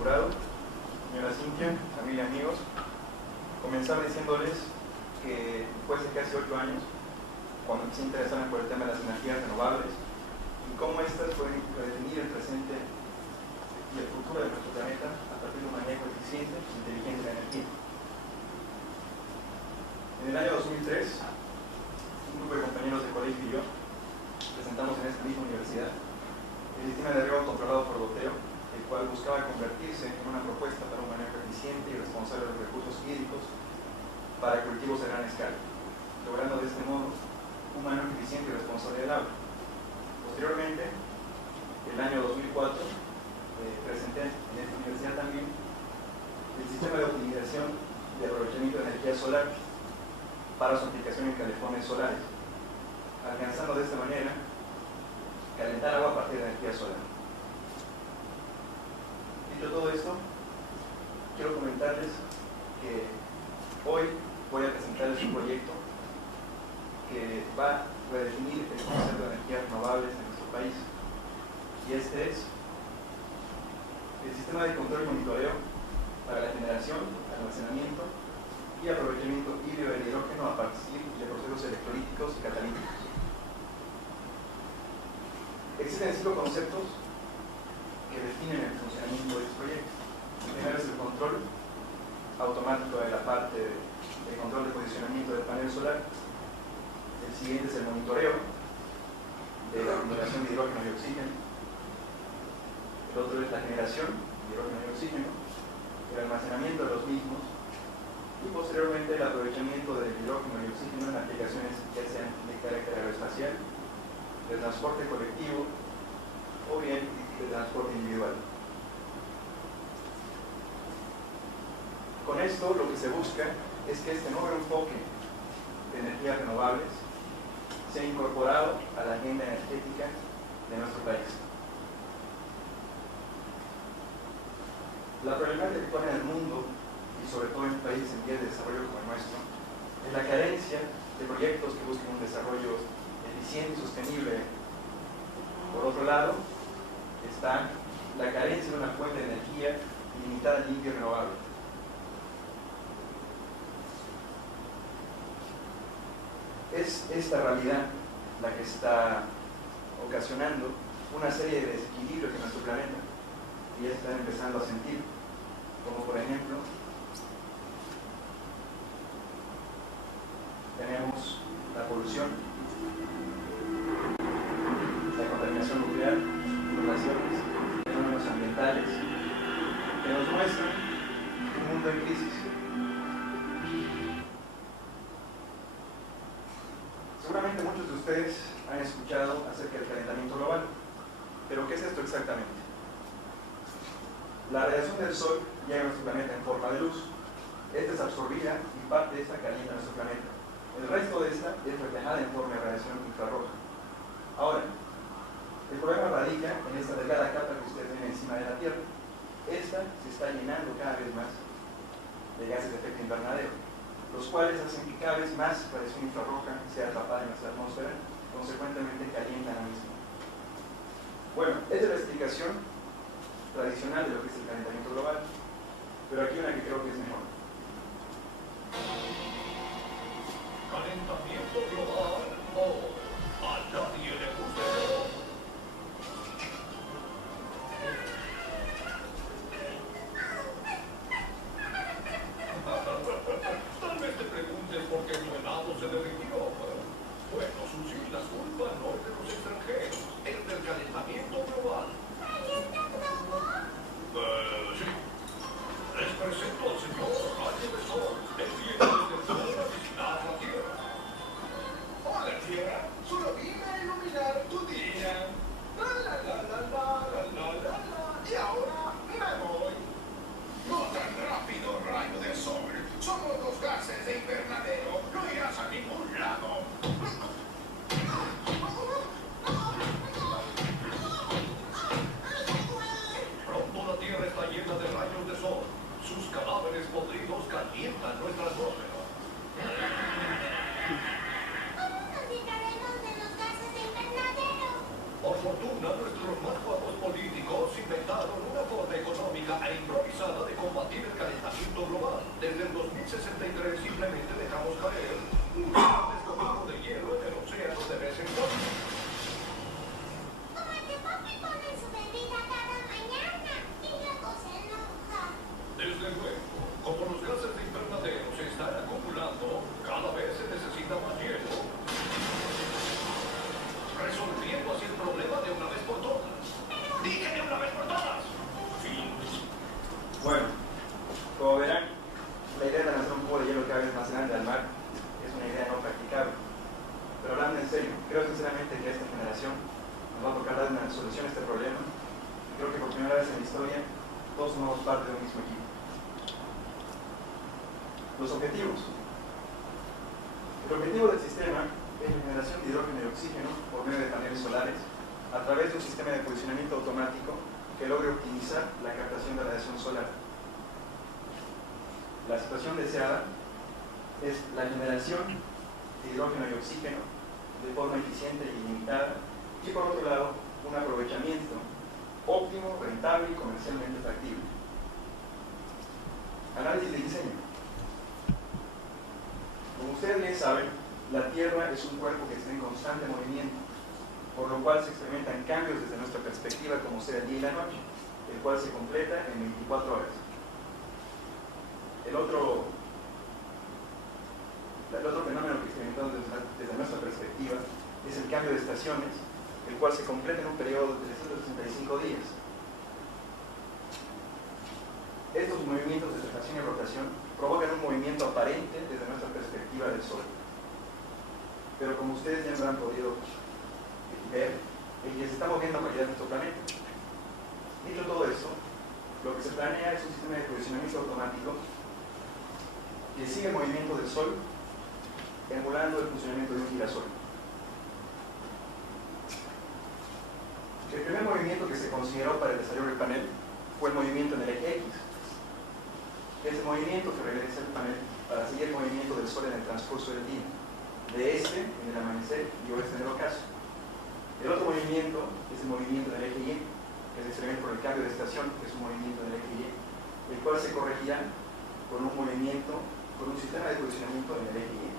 jurado, señora Cintia, familia, amigos, comenzar diciéndoles que después de casi 8 años, cuando se interesaron por el tema de las energías renovables y cómo estas pueden redefinir el presente y el futuro de nuestro planeta a partir de un manejo eficiente e inteligente de la energía. En el año 2003, un grupo de compañeros de colegio y yo presentamos en esta misma universidad el sistema de riego controlado por goteo, el cual buscaba convertirse en una propuesta para un manejo eficiente y responsable de los recursos hídricos para cultivos a gran escala, logrando de este modo un manejo eficiente y responsable del agua. Posteriormente, el año 2004, presenté en esta universidad también el sistema de optimización y aprovechamiento de energía solar para su aplicación en calefones solares, alcanzando de esta manera calentar agua a partir de energía solar. Dicho todo esto, quiero comentarles que hoy voy a presentarles un proyecto que va a redefinir el concepto de energías renovables en nuestro país. Y este es el sistema de control y monitoreo para la generación, almacenamiento y aprovechamiento hídrico del hidrógeno a partir de procesos electrolíticos y catalíticos. Existen 5 conceptos que definen el funcionamiento de este proyecto. El primero es el control automático de la parte de control de posicionamiento del panel solar. El siguiente es el monitoreo de la acumulación de hidrógeno y oxígeno. El otro es la generación de hidrógeno y oxígeno, el almacenamiento de los mismos y posteriormente el aprovechamiento del hidrógeno y oxígeno en aplicaciones ya sean de carácter aeroespacial, de transporte colectivo o bien de transporte individual. Con esto lo que se busca es que este nuevo enfoque de energías renovables sea incorporado a la agenda energética de nuestro país. La problemática actual en el mundo, y sobre todo en países en vías de desarrollo como el nuestro, es la carencia de proyectos que busquen un desarrollo eficiente y sostenible. Por otro lado, está la carencia de una fuente de energía ilimitada, limpia y renovable. Es esta realidad la que está ocasionando una serie de desequilibrios en nuestro planeta que ya se están empezando a sentir, como por ejemplo tenemos la polución, la contaminación nuclear, inundaciones, fenómenos ambientales que nos muestran un mundo en crisis. Seguramente muchos de ustedes han escuchado acerca del calentamiento global, pero ¿qué es esto exactamente? La radiación del Sol llega a nuestro planeta en forma de luz. Esta es absorbida y parte de esta calienta nuestro planeta. El resto de esta es reflejada en forma de radiación infrarroja. Ahora, el problema radica en esta delgada capa que ustedes ven encima de la Tierra. Esta se está llenando cada vez más de gases de efecto invernadero, los cuales hacen que cada vez más radiación infrarroja sea atrapada en nuestra atmósfera, consecuentemente calienta la misma. Bueno, esta es la explicación tradicional de lo que es el calentamiento global, pero aquí una que creo que es mejor. Calentamiento global o a nadie le gusta. Tal vez te preguntes por qué tu helado se derritió. Bueno, Susi, la culpa no es de los extranjeros, es del calentamiento global. Sí. Les presento al señor Rayo de Sol, el viene desde el sol a visitar la Tierra. Hola, Tierra, solo vine a iluminar tu día. La la la la la la la la la. Y ahora me voy. No tan rápido, Rayo de Sol. Somos los gases de invernadero. No irás a ningún lado. 2063 simplemente dejamos caer un descubierto de hielo en el océano de vez en cuando. Como que papi pone su bebida cada mañana y luego se enoja. Desde luego, como los gases de invernadero se están acumulando, cada vez se necesita más hielo. Resolviendo así el problema de una vez por todas. ¡Dije de una vez por todas! Fin. Bueno, como verán, la idea de lanzar un cubo de hielo cada vez más grande al mar es una idea no practicable. Pero hablando en serio, creo sinceramente que esta generación nos va a tocar dar una solución a este problema. Y creo que por primera vez en la historia todos somos parte de un mismo equipo. Los objetivos. El objetivo del sistema es la generación de hidrógeno y oxígeno por medio de paneles solares a través de un sistema de posicionamiento automático que logre optimizar la captación de radiación solar. La situación deseada es la generación de hidrógeno y oxígeno de forma eficiente y limitada y por otro lado un aprovechamiento óptimo, rentable y comercialmente factible. Análisis de diseño. Como ustedes bien saben, la Tierra es un cuerpo que está en constante movimiento, por lo cual se experimentan cambios desde nuestra perspectiva como sea el día y la noche, el cual se completa en 24 horas. El otro fenómeno que experimentamos desde nuestra perspectiva es el cambio de estaciones, el cual se completa en un periodo de 365 días. Estos movimientos de traslación y rotación provocan un movimiento aparente desde nuestra perspectiva del Sol. Pero como ustedes ya habrán podido ver, el que se está moviendo a calidad de nuestro planeta. Dicho todo esto, lo que se planea es un sistema de posicionamiento automático que sigue el movimiento del Sol, emulando el funcionamiento de un girasol. El primer movimiento que se consideró para el desarrollo del panel fue el movimiento en el eje X. Ese movimiento que regresa el panel para seguir el movimiento del Sol en el transcurso del día, de este en el amanecer y oeste en el ocaso. El otro movimiento es el movimiento en el eje Y, que se experimenta por el cambio de estación, que es un movimiento en el eje Y, el cual se corregirá con un movimiento, con un sistema de posicionamiento en el eje Y.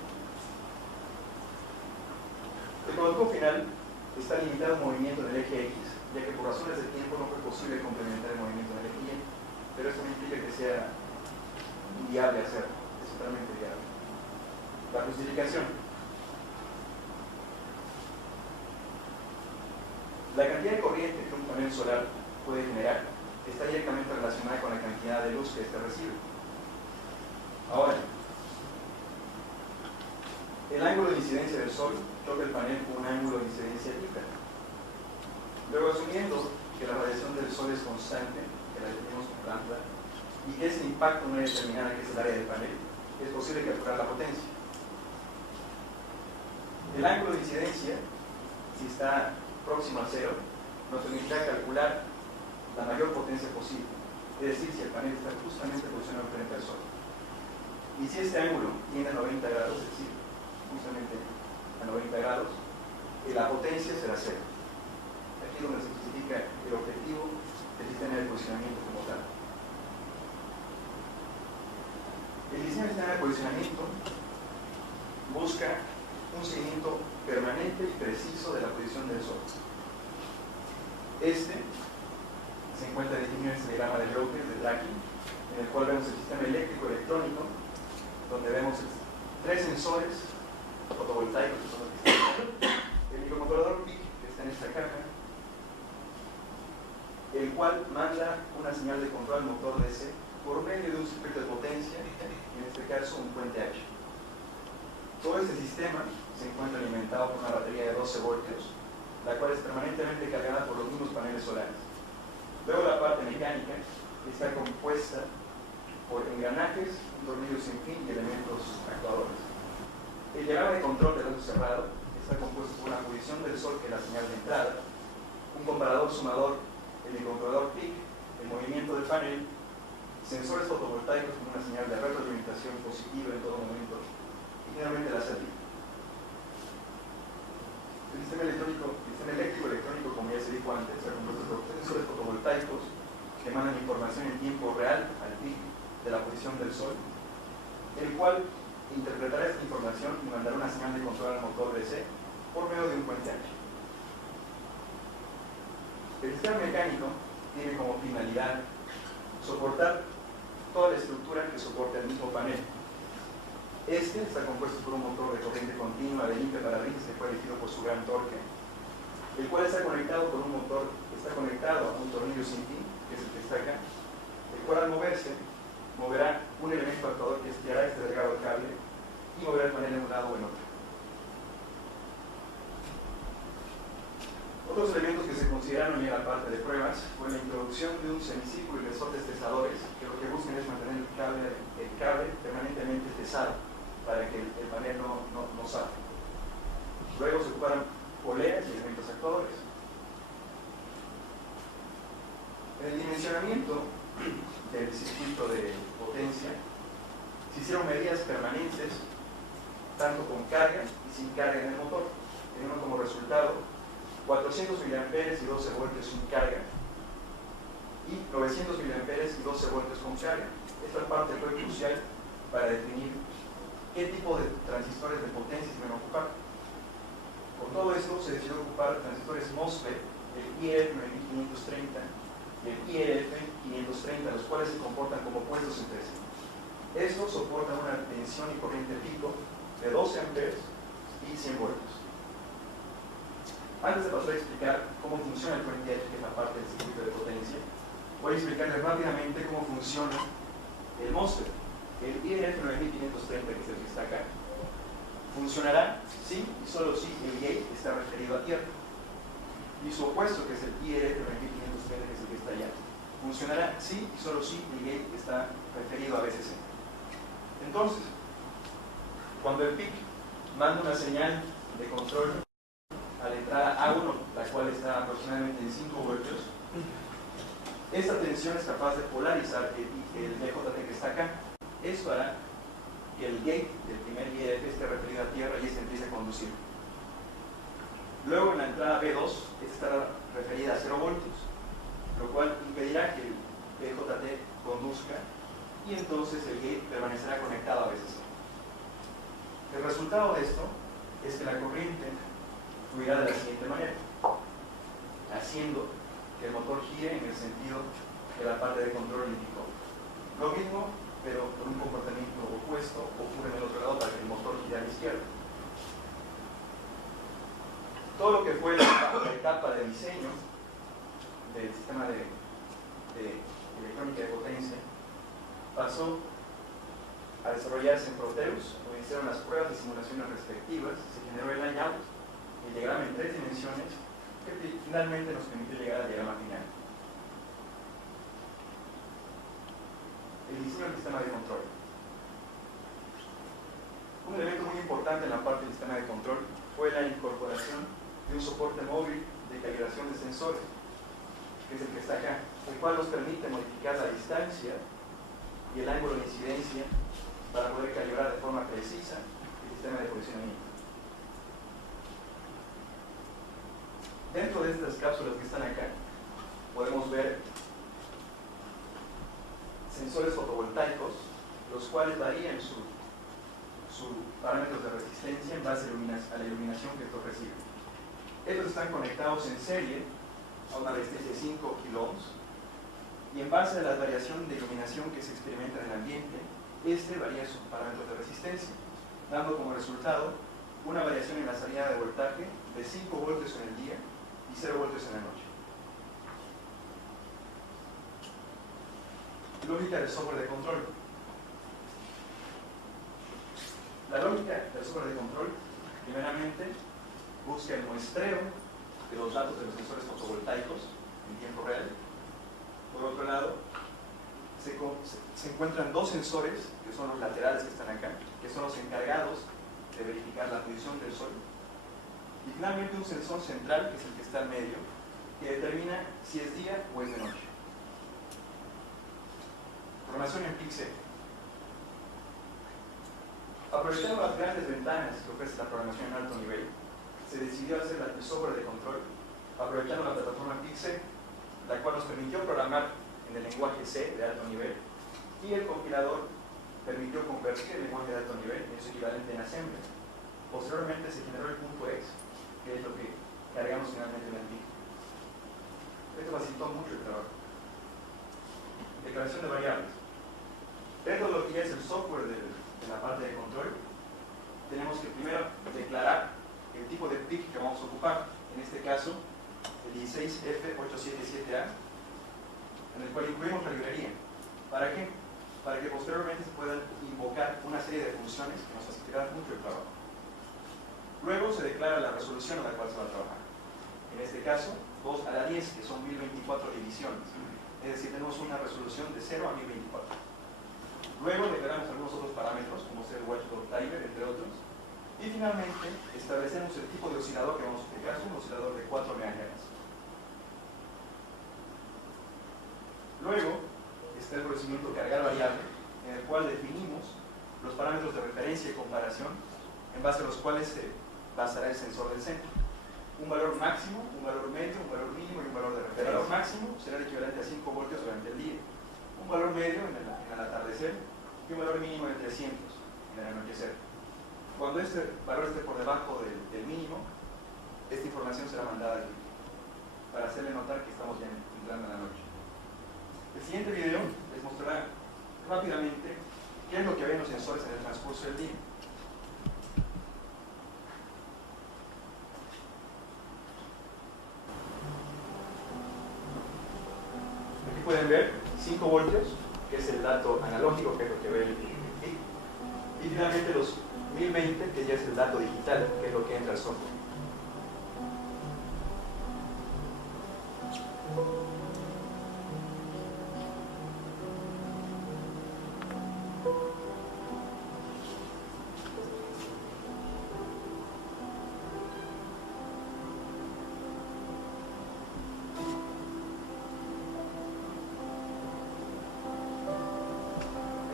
El producto final está limitado a un movimiento en el eje X, ya que por razones de tiempo no fue posible complementar el movimiento en el eje Y, pero esto no implica que sea inviable hacerlo, es totalmente viable. La justificación. La cantidad de corriente que un panel solar puede generar está directamente relacionada con la cantidad de luz que éste recibe. Ahora, el ángulo de incidencia del Sol choca el panel con un ángulo de incidencia θ. Luego, asumiendo que la radiación del Sol es constante, que la definimos con lambda, y que ese impacto no es determinada, que es el área del panel, es posible calcular la potencia. El ángulo de incidencia, si está próximo a cero, nos permitirá calcular la mayor potencia posible, es decir, si el panel está justamente posicionado frente al Sol. Y si este ángulo tiene 90 grados, es decir, justamente a 90 grados, la potencia será cero. Aquí es donde se especifica el objetivo del sistema de posicionamiento como tal. El diseño del sistema de posicionamiento busca un seguimiento permanente y preciso de la posición del Sol. Este se encuentra definido en este diagrama de Broglie, de Draghi, en el cual vemos el sistema eléctrico electrónico, donde vemos tres sensores fotovoltaicos, que son los que están. El microcontrolador PIC, que está en esta caja, el cual manda una señal de control al motor DC por medio de un circuito de potencia, en este caso un puente H. Todo este sistema se encuentra alimentado por una batería de 12 voltios, la cual es permanentemente cargada por los mismos paneles solares. Luego la parte mecánica está compuesta por engranajes, un tornillo sin fin y elementos actuadores. El diagrama de control del lado cerrado está compuesto por una posición del Sol, que es la señal de entrada, un comparador sumador, el microcontrolador PIC, el movimiento del panel, sensores fotovoltaicos con una señal de retroalimentación positiva en todo momento, y finalmente la salida. El sistema eléctrico electrónico, como ya se dijo antes, está compuesto por sensores fotovoltaicos que mandan información en tiempo real al PIC de la posición del Sol, el cual interpretará esta información y mandará una señal de control al motor DC por medio de un puente ancho. El sistema mecánico tiene como finalidad soportar toda la estructura que soporte el mismo panel. Este está compuesto por un motor de corriente continua de limpia parabrisas que fue elegido por su gran torque, el cual está conectado por un motor, está conectado a un tornillo sin fin, que es el que está acá, el cual al moverse, moverá un elemento actuador que estirará este delgado cable y moverá el panel en un lado o en otro. Otros elementos que se consideraron ya en la parte de pruebas fue la introducción de un semicírculo y resortes tesadores que lo que buscan es mantener el cable permanentemente tesado para que el panel no zafe. Luego se ocuparon poleas y elementos actuadores. En el dimensionamiento del circuito de potencia se hicieron medidas permanentes tanto con carga y sin carga en el motor, teniendo como resultado 400 mA y 12 voltios sin carga y 900 mA y 12 voltios con carga. Esta parte fue crucial para definir qué tipo de transistores de potencia se iban a ocupar. Por todo esto se decidió ocupar transistores MOSFET, el IRF9530 y el IRF530, los cuales se comportan como puestos entre sí. Estos soportan una tensión y corriente pico de 12 amperes y 100 voltios. Antes de pasar a explicar cómo funciona el puente H, que es la parte del circuito de potencia, voy a explicarles rápidamente cómo funciona el MOSFET. El IRF9530, que es el que está acá, funcionará si y solo si el gate está referido a tierra. Y su opuesto, que es el IRF9530, que es el que está allá, funcionará si y solo si el gate está referido a VCC. Entonces, cuando el PIC manda una señal de control a la entrada A1, la cual está aproximadamente en 5 voltios, esta tensión es capaz de polarizar el BJT que está acá. Esto hará que el gate del primer IRF esté referido a tierra y este empiece a conducir. Luego en la entrada B2, esta estará referida a 0 voltios, lo cual impedirá que el BJT conduzca y entonces el gate permanecerá conectado a VCC. El resultado de esto es que la corriente fluirá de la siguiente manera, haciendo que el motor gire en el sentido de la parte de control indicó. Lo mismo, pero con un comportamiento opuesto, ocurre en el otro lado para que el motor gire a la izquierda. Todo lo que fue la etapa de diseño del sistema de electrónica de potencia pasó a desarrollarse en Proteus, donde hicieron las pruebas de simulaciones respectivas, se generó el layout, el diagrama en 3 dimensiones, que finalmente nos permitió llegar al diagrama final. El diseño del sistema de control. Un elemento muy importante en la parte del sistema de control fue la incorporación de un soporte móvil de calibración de sensores, que es el que está acá, el cual nos permite modificar la distancia y el ángulo de incidencia para poder calibrar de forma precisa el sistema de posicionamiento. Dentro de estas cápsulas que están acá, podemos ver sensores fotovoltaicos, los cuales varían sus parámetros de resistencia en base a la iluminación que estos reciben. Estos están conectados en serie a una resistencia de 5 kiloohms y en base a la variación de iluminación que se experimenta en el ambiente, este varía sus parámetros de resistencia, dando como resultado una variación en la salida de voltaje de 5 voltios en el día y 0 voltios en la noche. Lógica del software de control. La lógica del software de control, primeramente, busca el muestreo de los datos de los sensores fotovoltaicos en tiempo real. Por otro lado, se encuentran dos sensores, que son los laterales que están acá, que son los encargados de verificar la posición del sol. Y finalmente un sensor central, que es el que está al medio, que determina si es día o es de noche. Programación en PIC-C. Aprovechando las grandes ventanas que ofrece la programación en alto nivel, se decidió hacer el software de control aprovechando la plataforma PIC-C, la cual nos permitió programar en el lenguaje C de alto nivel y el compilador permitió convertir el lenguaje de alto nivel en su equivalente en assembly. Posteriormente se generó el punto X, que es lo que cargamos finalmente en el PIC. Esto facilitó mucho el trabajo. Declaración de variables. Dentro de lo que ya es el software de la parte de control, tenemos que primero declarar el tipo de PIC que vamos a ocupar. En este caso, el 16F877A, en el cual incluimos la librería. ¿Para qué? Para que posteriormente se puedan invocar una serie de funciones que nos facilitarán mucho el trabajo. Luego se declara la resolución a la cual se va a trabajar. En este caso, 2 a la 10, que son 1024 divisiones. Es decir, tenemos una resolución de 0 a 1024. Luego declaramos algunos otros parámetros, como ser watchdog timer, entre otros. Y finalmente, establecemos el tipo de oscilador que vamos a utilizar, un oscilador de 4 MHz. Luego, está el procedimiento cargar variable, en el cual definimos los parámetros de referencia y comparación, en base a los cuales se basará el sensor del centro. Un valor máximo, un valor medio, un valor mínimo y un valor de referencia. El valor máximo será el equivalente a 5 voltios durante el día. Un valor medio en el atardecer y un valor mínimo de 300 en el anochecer. Cuando este valor esté por debajo del mínimo, esta información será mandada al equipo para hacerle notar que estamos ya entrando en la noche. El siguiente video les mostrará rápidamente qué es lo que ven los sensores en el transcurso del día. Aquí pueden ver 5 voltios, que es el dato analógico, que es lo que ve el PIC, y finalmente los 1020, que ya es el dato digital, que es lo que entra al software.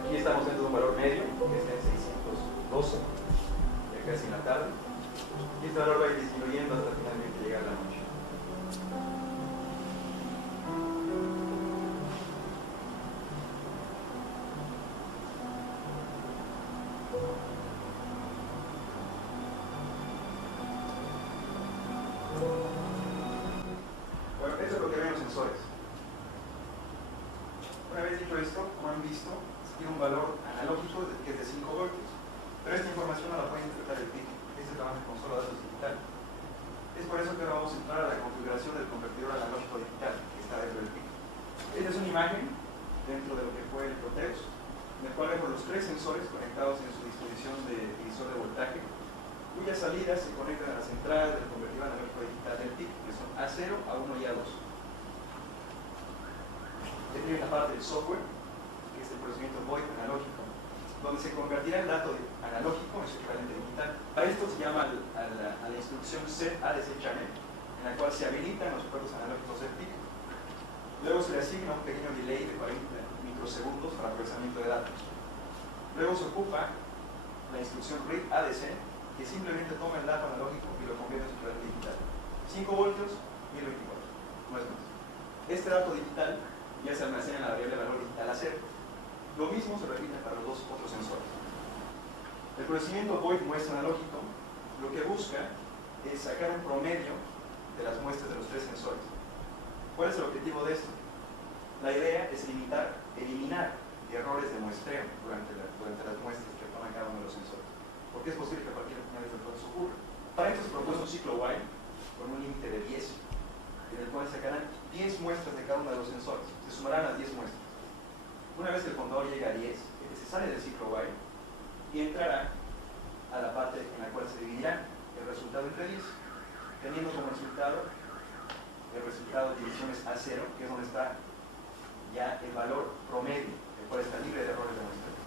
Aquí estamos dentro de un valor medio, que está en 612, ya casi en la tarde, y este valor va a ir disminuyendo hasta finalmente llegar a la noche. Bueno, eso es lo que ven los sensores. Una vez dicho esto, como han visto, tiene un valor analógico que es de 5 voltios, pero esta información no la puede interpretar el PIC. Este trabaja con solo datos digitales. Es por eso que ahora vamos a entrar a la configuración del convertidor analógico digital que está dentro del PIC. Esta es una imagen dentro de lo que fue el Proteus, en el cual vemos los 3 sensores conectados en su disposición de divisor de voltaje, cuyas salidas se conectan a las entradas del convertidor analógico digital del PIC, que son A0, A1 y A2. Aquí hay una parte del software, que es el procedimiento void analógico, donde se convertirá el dato analógico en su equivalente digital. Para esto se llama a la instrucción set ADC channel, en la cual se habilitan los puertos analógicos del PIC. Luego se le asigna un pequeño delay de 40 microsegundos para procesamiento de datos. Luego se ocupa la instrucción read ADC, que simplemente toma el dato analógico y lo convierte en su equivalente digital. 5 voltios, 1024, no es más. Este dato digital ya se almacena en la variable valor digital A0. Lo mismo se repite para los dos otros sensores. El procedimiento void muestra analógico lo que busca es sacar un promedio de las muestras de los 3 sensores. ¿Cuál es el objetivo de esto? La idea es eliminar errores de muestreo durante las muestras que toman cada uno de los sensores, porque es posible que a cualquier momento el proceso ocurra. Para esto se propuso un ciclo while con un límite de 10, en el cual sacarán 10 muestras de cada uno de los sensores. Se sumarán las 10 muestras. Una vez que el contador llegue a 10, se sale del ciclo while y entrará a la parte en la cual se dividirá el resultado entre 10, teniendo como resultado el resultado de divisiones A0, que es donde está ya el valor promedio, el cual está libre de errores de muestreo.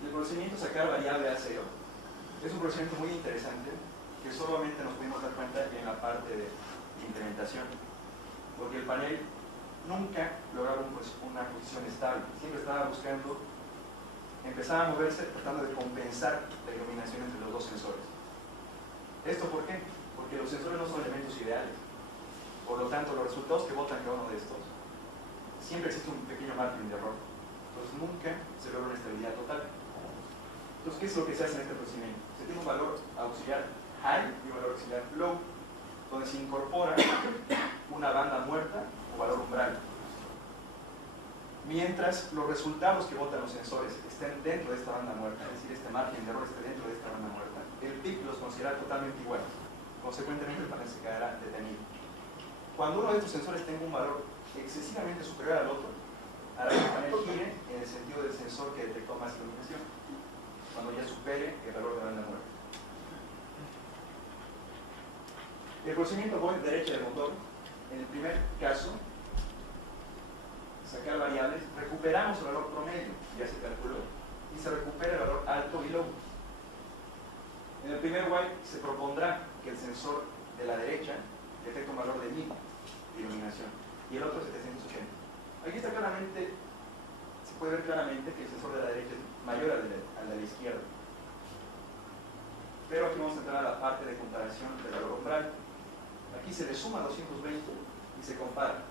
El procedimiento sacar variable A0 es un procedimiento muy interesante que solamente nos pudimos dar cuenta en la parte de implementación, porque el panel nunca lograba una posición estable, siempre estaba buscando, empezaba a moverse tratando de compensar la iluminación entre los dos sensores. ¿Esto por qué? Porque los sensores no son elementos ideales, por lo tanto los resultados que botan cada uno de estos, siempre existe un pequeño margen de error. Entonces nunca se logra una estabilidad total. Entonces, ¿qué es lo que se hace en este procedimiento? Se tiene un valor auxiliar high y un valor auxiliar low, donde se incorpora una banda muerta o valor umbral. Mientras los resultados que botan los sensores estén dentro de esta banda muerta, es decir, este margen de error esté dentro de esta banda muerta, el PIC los considera totalmente iguales. Consecuentemente, el panel se quedará detenido. Cuando uno de estos sensores tenga un valor excesivamente superior al otro, hará que el panel gire en el sentido del sensor que detectó más iluminación, cuando ya supere el valor de banda muerta. El procedimiento voy derecha del motor, en el primer caso, sacar variables, recuperamos el valor promedio, ya se calculó, y se recupera el valor alto y low. En el primer while se propondrá que el sensor de la derecha detecte un valor de 1000 de iluminación y el otro 780. Aquí está claramente, se puede ver claramente que el sensor de la derecha es mayor al de la izquierda. Pero aquí vamos a entrar a la parte de comparación del valor umbral. Aquí se le suma 220 y se compara.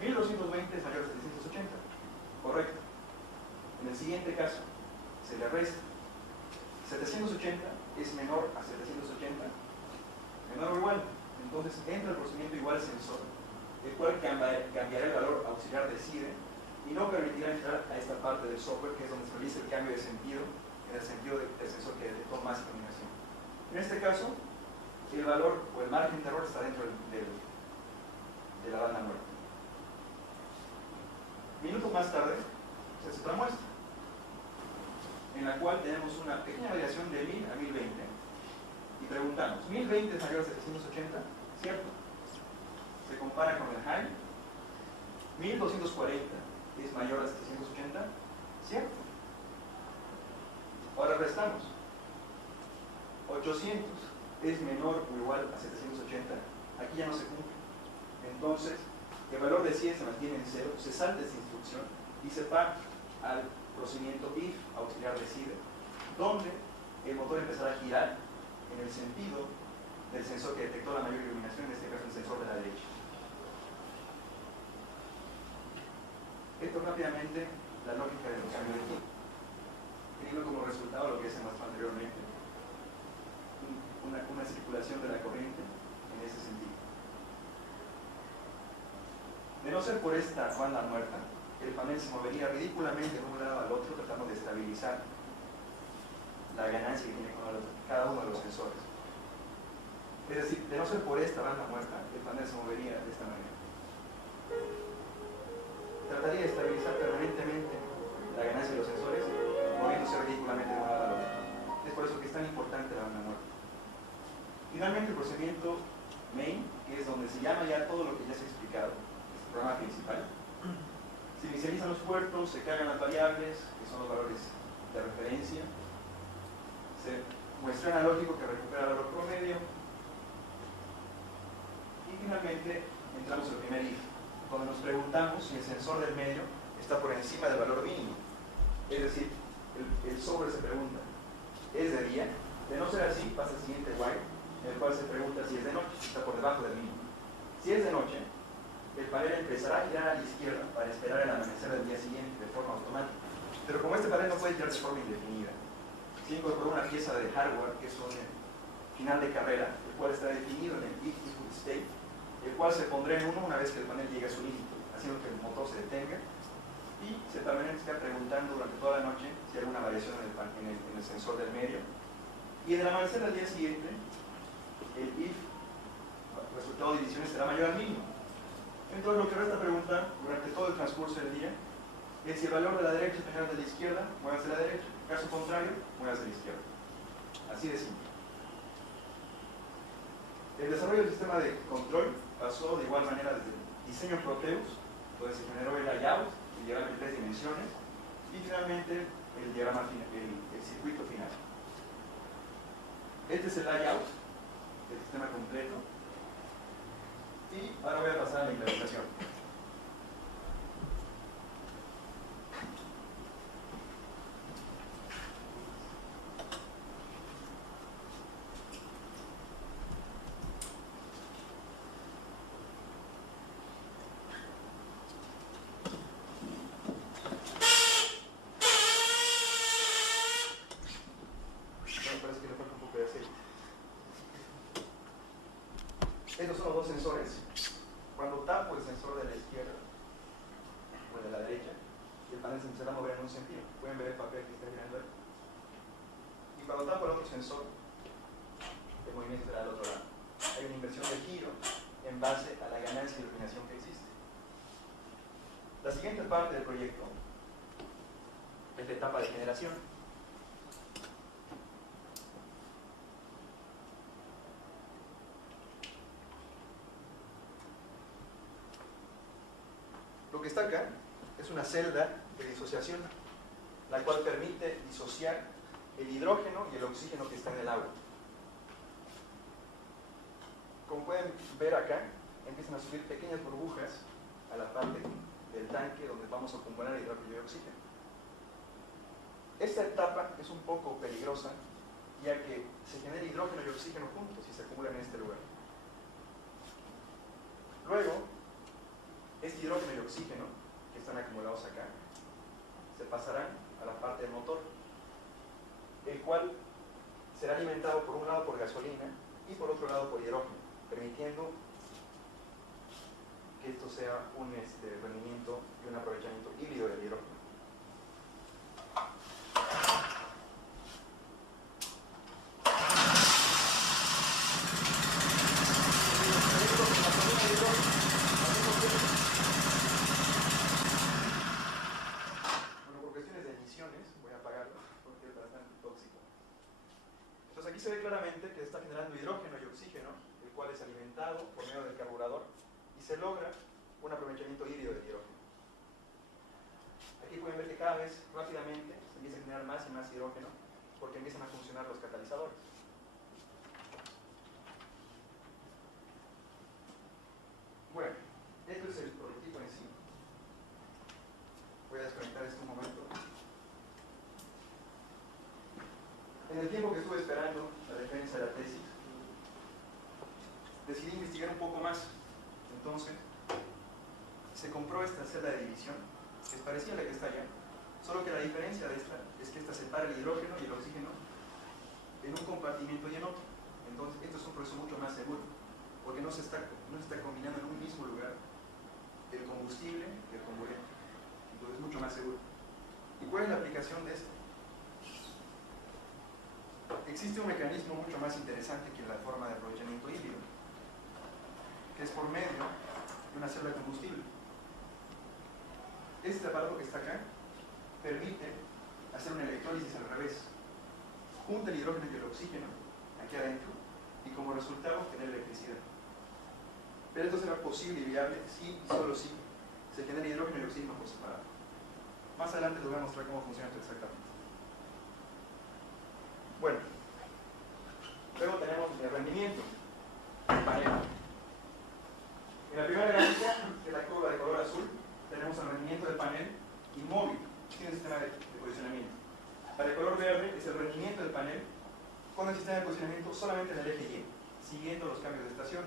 1220 es mayor a 780. Correcto. En el siguiente caso, se le resta. 780 es menor a 780, menor o igual. Entonces entra el procedimiento igual sensor, el cual cambiará el valor auxiliar de SIDE y no permitirá entrar a esta parte del software, que es donde se realiza el cambio de sentido, en el sentido del sensor que detectó más iluminación. En este caso, el valor o el margen de error está dentro de la banda muerta. Minutos más tarde, se hace otra muestra, en la cual tenemos una pequeña variación de 1000 a 1020 y preguntamos, ¿1020 es mayor a 780? ¿Cierto? Se compara con el high. 1240 es mayor a 780, ¿cierto? Ahora restamos. 800 es menor o igual a 780, aquí ya no se cumple. Entonces, el valor de 100 se mantiene en 0, se salta esa instrucción y se va al procedimiento if auxiliar de SIDE, donde el motor empezará a girar en el sentido del sensor que detectó la mayor iluminación, en este caso el sensor de la derecha. Esto rápidamente la lógica del cambio de tiempo, teniendo como resultado lo que se mostró anteriormente, una circulación de la corriente en ese sentido. De no ser por esta banda muerta, el panel se movería ridículamente de un lado al otro tratando de estabilizar la ganancia que tiene con cada uno de los sensores. Es decir, de no ser por esta banda muerta, el panel se movería de esta manera. Trataría de estabilizar permanentemente la ganancia de los sensores, moviéndose ridículamente de un lado al otro. Es por eso que es tan importante la banda muerta. Finalmente, el procedimiento main, que es donde se llama ya todo lo que ya se ha explicado, es el programa principal. Se inicializan los puertos, se cargan las variables, que son los valores de referencia, se muestra analógico que recupera el valor promedio, y finalmente entramos al primer if, donde nos preguntamos si el sensor del medio está por encima del valor mínimo. Es decir, el software se pregunta, ¿es de día? De no ser así, pasa el siguiente while, en el cual se pregunta si es de noche, si está por debajo del mínimo. Si es de noche, el panel empezará a girar a la izquierda para esperar el amanecer del día siguiente de forma automática. Pero como este panel no puede girar de forma indefinida, se incorporó una pieza de hardware que es un final de carrera, el cual está definido en el if equal state, el cual se pondrá en 1 una vez que el panel llegue a su límite, haciendo que el motor se detenga y se permanezca preguntando durante toda la noche si hay alguna variación en el sensor del medio. Y en el amanecer del día siguiente, el if, el resultado de divisiones será mayor al mínimo. Entonces lo que resta preguntar durante todo el transcurso del día es si el valor de la derecha es menor de la izquierda, muévase a la derecha. En caso contrario, muévase a la izquierda. Así de simple. El desarrollo del sistema de control pasó de igual manera desde el diseño Proteus, donde se generó el layout, el diagrama en 3 dimensiones, y finalmente el diagrama final, el circuito final. Este es el layout del sistema completo. Y ahora voy a pasar a la implementación. sensores, cuando tapo el sensor de la izquierda o el de la derecha, el panel se empezará a mover en un sentido. Pueden ver el papel que está girando ahí. Y cuando tapo el otro sensor, el movimiento será al otro lado. Hay una inversión de giro en base a la ganancia de iluminación que existe. La siguiente parte del proyecto es la etapa de generación. Lo que está acá es una celda de disociación, la cual permite disociar el hidrógeno y el oxígeno que está en el agua. Como pueden ver acá, empiezan a subir pequeñas burbujas a la parte del tanque donde vamos a componer hidrógeno y oxígeno. Esta etapa es un poco peligrosa, ya que se genera hidrógeno y oxígeno juntos y se acumulan en este lugar. Luego, este hidrógeno y oxígeno, que están acumulados acá, se pasarán a la parte del motor, el cual será alimentado por un lado por gasolina y por otro lado por hidrógeno, permitiendo que esto sea un rendimiento y un aprovechamiento híbrido del hidrógeno. Bueno, por cuestiones de emisiones, voy a apagarlo porque es bastante tóxico. Entonces aquí se ve claramente que está generando hidrógeno y oxígeno, el cual es alimentado por medio del carburador y se logra un aprovechamiento híbrido del hidrógeno. Aquí pueden ver que cada vez rápidamente se empieza a generar más y más hidrógeno porque empiezan a funcionar los catalizadores. Bueno, esto es el prototipo en sí. Voy a desconectar esto un momento. En el tiempo que estuve esperando la defensa de la tesis, decidí investigar un poco más. Entonces, se compró esta celda de división, que es parecida a la que está allá, solo que la diferencia de esta es que esta separa el hidrógeno y el oxígeno en un compartimiento y en otro. Entonces, esto es un proceso mucho más seguro, porque no se está combinando en un mismo lugar el combustible y el comburente. Entonces, es mucho más seguro. ¿Y cuál es la aplicación de esto? Existe un mecanismo mucho más interesante que la forma de aprovechamiento híbrido, que es por medio de una célula de combustible. Este aparato que está acá permite hacer una electrólisis al revés. Junta el hidrógeno y el oxígeno aquí adentro y como resultado genera electricidad. Pero esto será posible y viable si y solo si se genera hidrógeno y oxígeno por separado. Más adelante les voy a mostrar cómo funciona esto exactamente. Bueno, luego tenemos el rendimiento del panel. En la primera gráfica, que es la curva de color azul, tenemos el rendimiento del panel inmóvil, sin el sistema de posicionamiento. Para el color verde es el rendimiento del panel con el sistema de posicionamiento solamente en el eje Y, siguiendo los cambios de estación.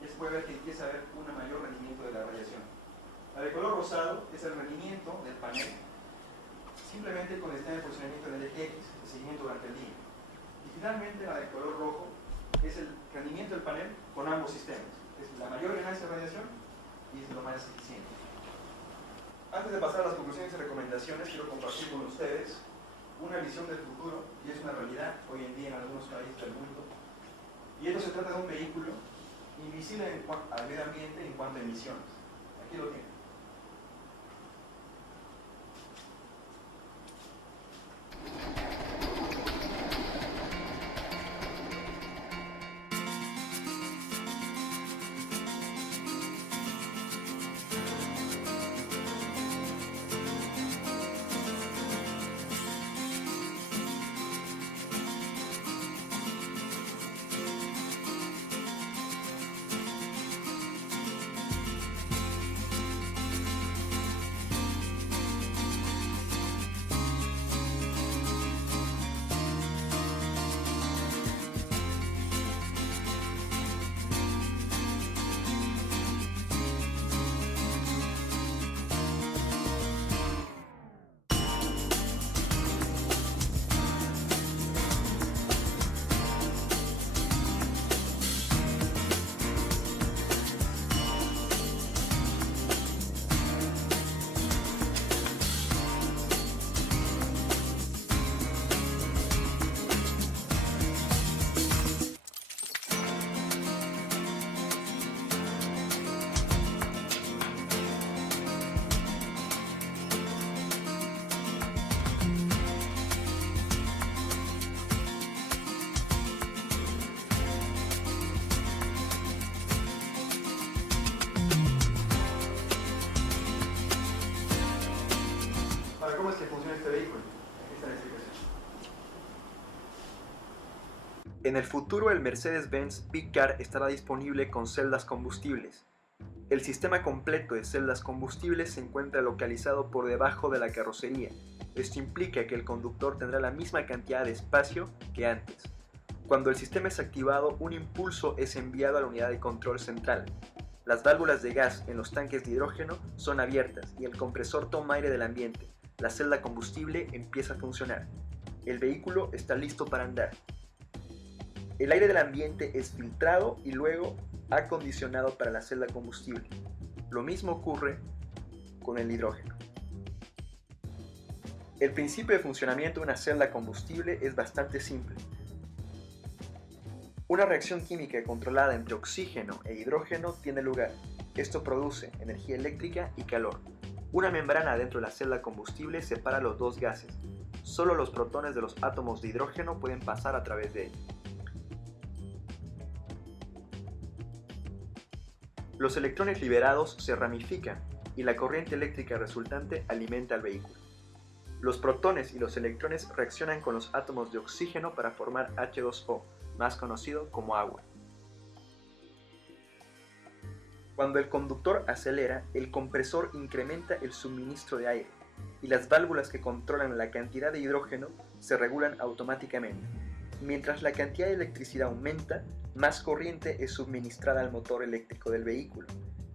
Ya se puede ver que empieza a haber un mayor rendimiento de la radiación. La de color rosado es el rendimiento del panel simplemente con el sistema de posicionamiento en el eje X, el seguimiento durante el día. Y finalmente la de color rojo es el rendimiento del panel con ambos sistemas. Es la mayor ganancia de radiación y es lo más eficiente. Antes de pasar a las conclusiones y recomendaciones, quiero compartir con ustedes una visión del futuro, y es una realidad hoy en día en algunos países del mundo. Y esto se trata de un vehículo invisible al medio ambiente en cuanto a emisiones. Aquí lo tienen. En el futuro el Mercedes-Benz Big Car estará disponible con celdas combustibles. El sistema completo de celdas combustibles se encuentra localizado por debajo de la carrocería. Esto implica que el conductor tendrá la misma cantidad de espacio que antes. Cuando el sistema es activado, un impulso es enviado a la unidad de control central. Las válvulas de gas en los tanques de hidrógeno son abiertas y el compresor toma aire del ambiente. La celda combustible empieza a funcionar. El vehículo está listo para andar. El aire del ambiente es filtrado y luego acondicionado para la celda combustible. Lo mismo ocurre con el hidrógeno. El principio de funcionamiento de una celda combustible es bastante simple. Una reacción química controlada entre oxígeno e hidrógeno tiene lugar. Esto produce energía eléctrica y calor. Una membrana dentro de la celda combustible separa los dos gases. Solo los protones de los átomos de hidrógeno pueden pasar a través de ella. Los electrones liberados se ramifican y la corriente eléctrica resultante alimenta al vehículo. Los protones y los electrones reaccionan con los átomos de oxígeno para formar H2O, más conocido como agua. Cuando el conductor acelera, el compresor incrementa el suministro de aire y las válvulas que controlan la cantidad de hidrógeno se regulan automáticamente. Mientras la cantidad de electricidad aumenta, más corriente es suministrada al motor eléctrico del vehículo,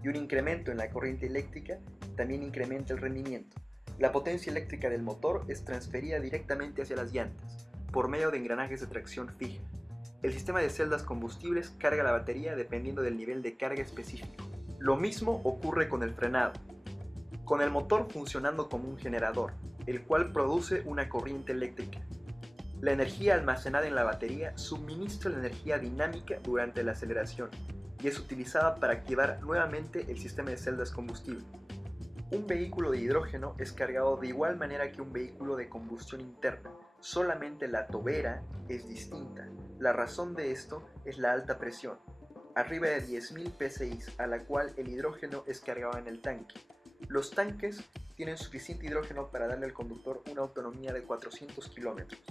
y un incremento en la corriente eléctrica también incrementa el rendimiento. La potencia eléctrica del motor es transferida directamente hacia las llantas, por medio de engranajes de tracción fija. El sistema de celdas combustibles carga la batería dependiendo del nivel de carga específico. Lo mismo ocurre con el frenado, con el motor funcionando como un generador, el cual produce una corriente eléctrica. La energía almacenada en la batería suministra la energía dinámica durante la aceleración y es utilizada para activar nuevamente el sistema de celdas combustible. Un vehículo de hidrógeno es cargado de igual manera que un vehículo de combustión interna, solamente la tobera es distinta. La razón de esto es la alta presión, arriba de 10.000 psi, a la cual el hidrógeno es cargado en el tanque. Los tanques tienen suficiente hidrógeno para darle al conductor una autonomía de 400 kilómetros.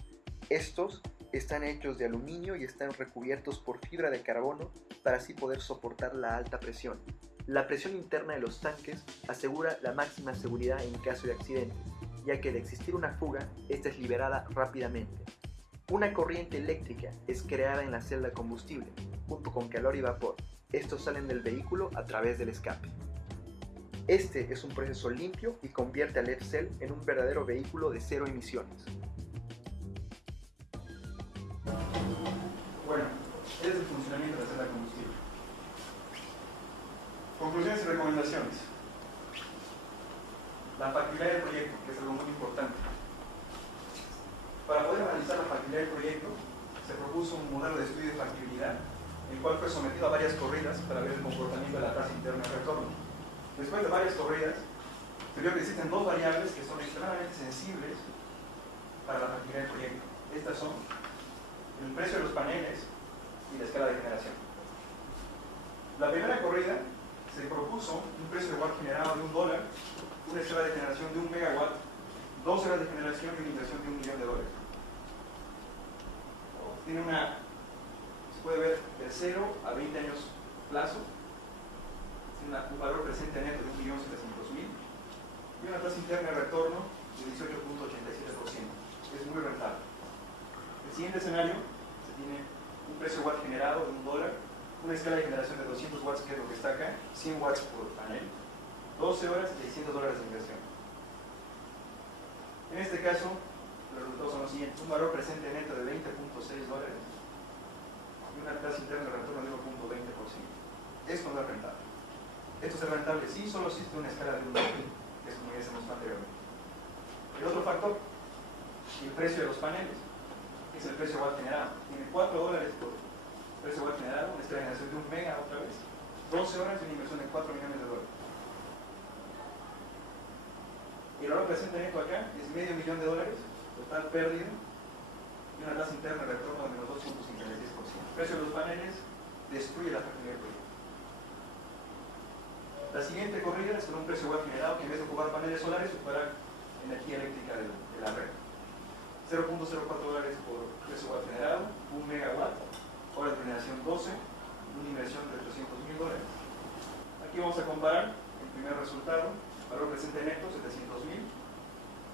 Estos están hechos de aluminio y están recubiertos por fibra de carbono para así poder soportar la alta presión. La presión interna de los tanques asegura la máxima seguridad en caso de accidentes, ya que de existir una fuga, esta es liberada rápidamente. Una corriente eléctrica es creada en la celda combustible, junto con calor y vapor. Estos salen del vehículo a través del escape. Este es un proceso limpio y convierte al F-Cell en un verdadero vehículo de cero emisiones. Bueno, ese es el funcionamiento de la celda combustible. Conclusiones y recomendaciones. La factibilidad del proyecto, que es algo muy importante. Para poder analizar la factibilidad del proyecto, se propuso un modelo de estudio de factibilidad, el cual fue sometido a varias corridas para ver el comportamiento de la tasa interna de retorno. Después de varias corridas, se vio que existen dos variables que son extremadamente sensibles para la factibilidad del proyecto. Estas son el precio de los paneles y la escala de generación. La primera corrida se propuso un precio de watt generado de $1, una escala de generación de 1 megawatt, 2 horas de generación y una inversión de $1.000.000. Tiene se puede ver de 0 a 20 años plazo, tiene un valor presente neto de 1.700.000 y una tasa interna de retorno de 18.87%. Es muy rentable. El siguiente escenario se tiene un precio watt generado de $1, una escala de generación de 200 watts, que es lo que está acá, 100 watts por panel, 12 horas y $600 de inversión. En este caso, los resultados son los siguientes: un valor presente neto de $20.6 y una tasa interna de retorno de 1.20%. Esto no es rentable. Esto es rentable sí, solo existe una escala de $1, que es como ya se mostró anteriormente. El otro factor, el precio de los paneles, es el precio watt generado. Tiene $4 por precio watt generado, una escala de generación de 1 mega otra vez, 12 horas y una inversión de $4 millones. Y el valor presente neto acá es $500.000, total pérdida, y una tasa interna de retorno de menos 2.56%. El precio de los paneles destruye la factibilidad del proyecto. La siguiente corrida es con un precio watt generado que en vez de ocupar paneles solares ocupará energía eléctrica de la red. $0.04 por precio watt generado, 1 megawatt, hora de generación 12, una inversión de $300.000. Aquí vamos a comparar el primer resultado, valor presente neto 700.000,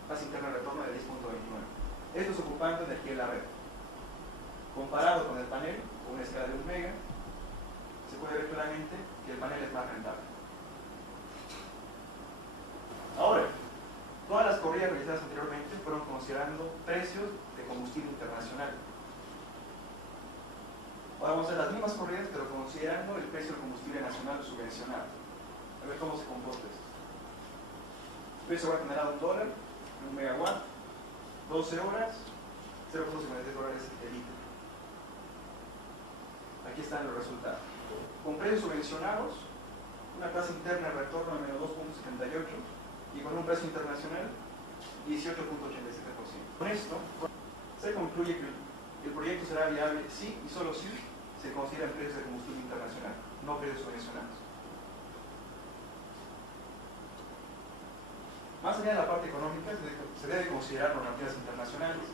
tasa interna de retorno de 10.29. Esto es ocupando energía en la red. Comparado con el panel, con una escala de 1 mega, se puede ver claramente que el panel es más rentable. Ahora, todas las corridas realizadas anteriormente fueron considerando precios de combustible internacional. Ahora vamos a hacer las mismas corridas, pero considerando el precio del combustible nacional subvencionado. A ver cómo se comporta esto. El precio va a generar $1, 1 megawatt, 12 horas, $0.53 el litro. Aquí están los resultados. Con precios subvencionados, una tasa interna de retorno de menos 2.78 y con un precio internacional 18.87%. Con esto, se concluye que el proyecto será viable si y solo si se consideran precios de combustible internacional, no precios subvencionados. Más allá de la parte económica, se debe considerar normativas internacionales.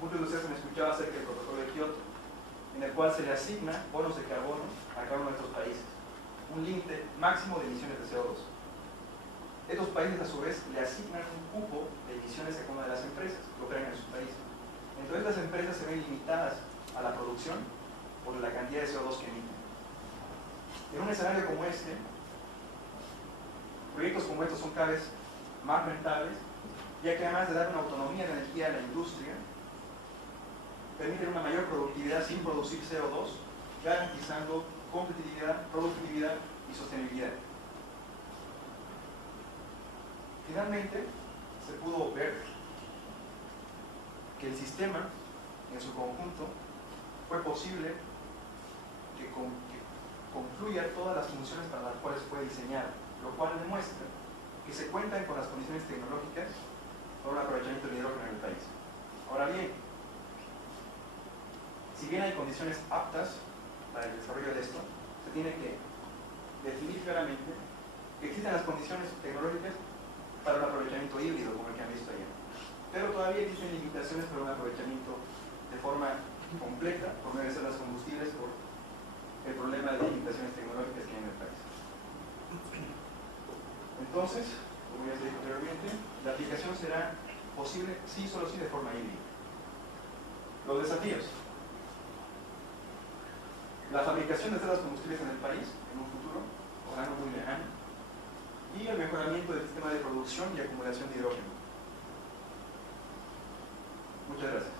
Muchos de ustedes han escuchado acerca del protocolo de Kioto, en el cual se le asigna bonos de carbono a cada uno de estos países, un límite máximo de emisiones de CO2. Estos países a su vez le asignan un cupo de emisiones a cada una de las empresas que operan en sus países. Entonces las empresas se ven limitadas a la producción por la cantidad de CO2 que emiten. En un escenario como este, proyectos como estos son cada vez más rentables, ya que además de dar una autonomía de energía a la industria, permiten una mayor productividad sin producir CO2, garantizando competitividad, productividad y sostenibilidad. Finalmente, se pudo ver que el sistema en su conjunto fue posible que concluya todas las funciones para las cuales fue diseñado, lo cual demuestra que se cuentan con las condiciones tecnológicas para un aprovechamiento del hidrógeno en el país. Ahora bien, si bien hay condiciones aptas para el desarrollo de esto, se tiene que definir claramente que existen las condiciones tecnológicas para un aprovechamiento híbrido, como el que han visto ayer. Pero todavía existen limitaciones para un aprovechamiento de forma completa, por medio de las combustibles, por el problema de limitaciones tecnológicas que hay en el país. Entonces, como ya se dijo anteriormente, la aplicación será posible, sí, solo sí, de forma híbrida. Los desafíos. La fabricación de celdas combustibles en el país, en un futuro, ojalá no muy lejano, y el mejoramiento del sistema de producción y acumulación de hidrógeno. Muchas gracias.